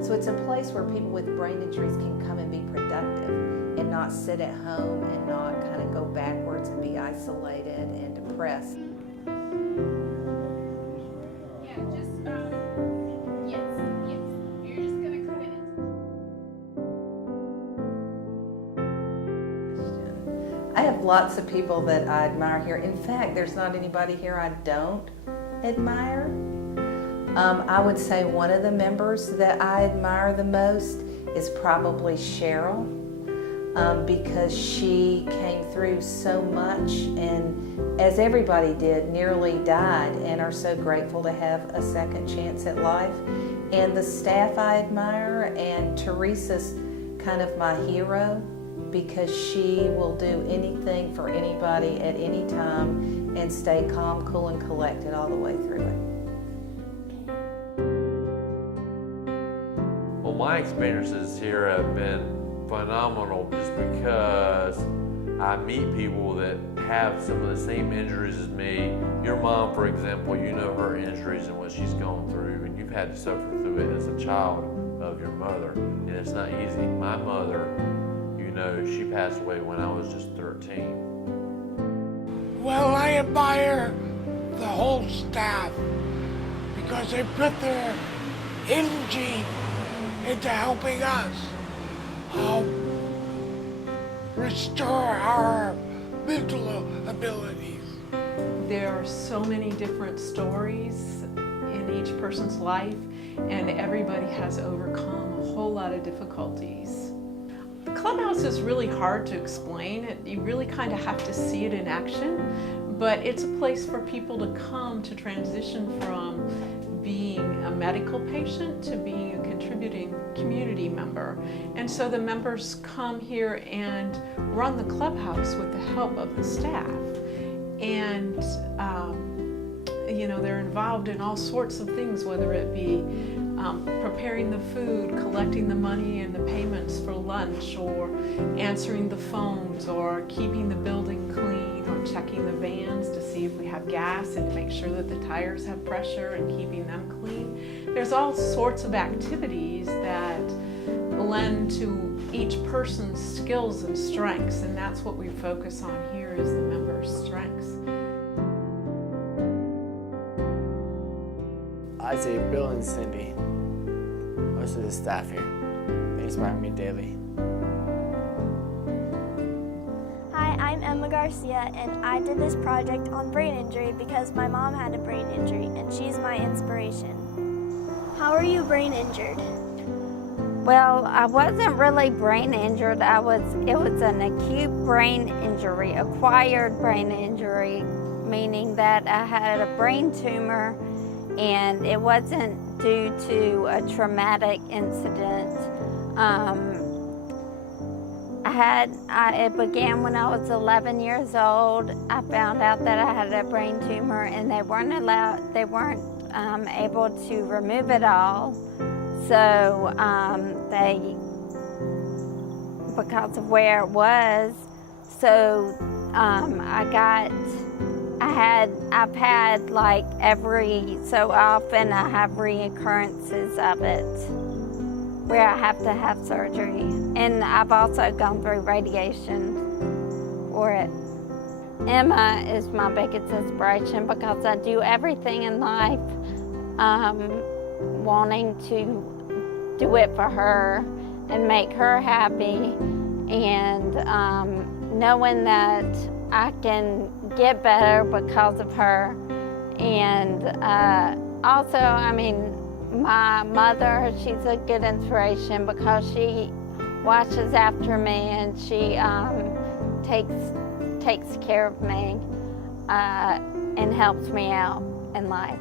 So it's a place where people with brain injuries can come and be productive and not sit at home and not kind of go backwards and be isolated and depressed. I have lots of people that I admire here. In fact, there's not anybody here I don't admire. I would say one of the members that I admire the most is probably Cheryl, because she came through so much and, as everybody did, nearly died, and are so grateful to have a second chance at life. And the staff I admire, and Teresa's kind of my hero, because she will do anything for anybody at any time and stay calm, cool, and collected all the way through it. Well, my experiences here have been phenomenal just because I meet people that have some of the same injuries as me. Your mom, for example, you know her injuries and what she's gone through, and you've had to suffer through it as a child of your mother, and it's not easy. My mother, you know, she passed away when I was just 13. Well, I admire the whole staff because they put their energy into helping us restore our mental abilities. There are so many different stories in each person's life, and everybody has overcome a whole lot of difficulties. The clubhouse is really hard to explain. You really kind of have to see it in action, but it's a place for people to come to transition from being a medical patient to being a contributing community member. And so the members come here and run the clubhouse with the help of the staff. And you know, they're involved in all sorts of things, whether it be preparing the food, collecting the money and the payments for lunch, or answering the phones, or keeping the building clean, or checking the vans to see if we have gas and to make sure that the tires have pressure and keeping them clean. There's all sorts of activities that lend to each person's skills and strengths, and that's what we focus on here, is the members' strengths. I say Bill and Cindy, most of the staff here. They inspire me daily. Hi, I'm Emma Garcia, and I did this project on brain injury because my mom had a brain injury, and she's my inspiration. How are you brain injured? Well, I wasn't really brain injured. It was an acute brain injury, acquired brain injury, meaning that I had a brain tumor, and it wasn't due to a traumatic incident. It began when I was 11 years old. I found out that I had a brain tumor, and they weren't able to remove it all. So because of where it was, so I've had like every so often I have reoccurrences of it where I have to have surgery. And I've also gone through radiation for it. Emma is my biggest inspiration because I do everything in life wanting to do it for her and make her happy, and knowing that I can get better because of her. And also, I mean, my mother, she's a good inspiration because she watches after me, and she takes care of me and helps me out in life.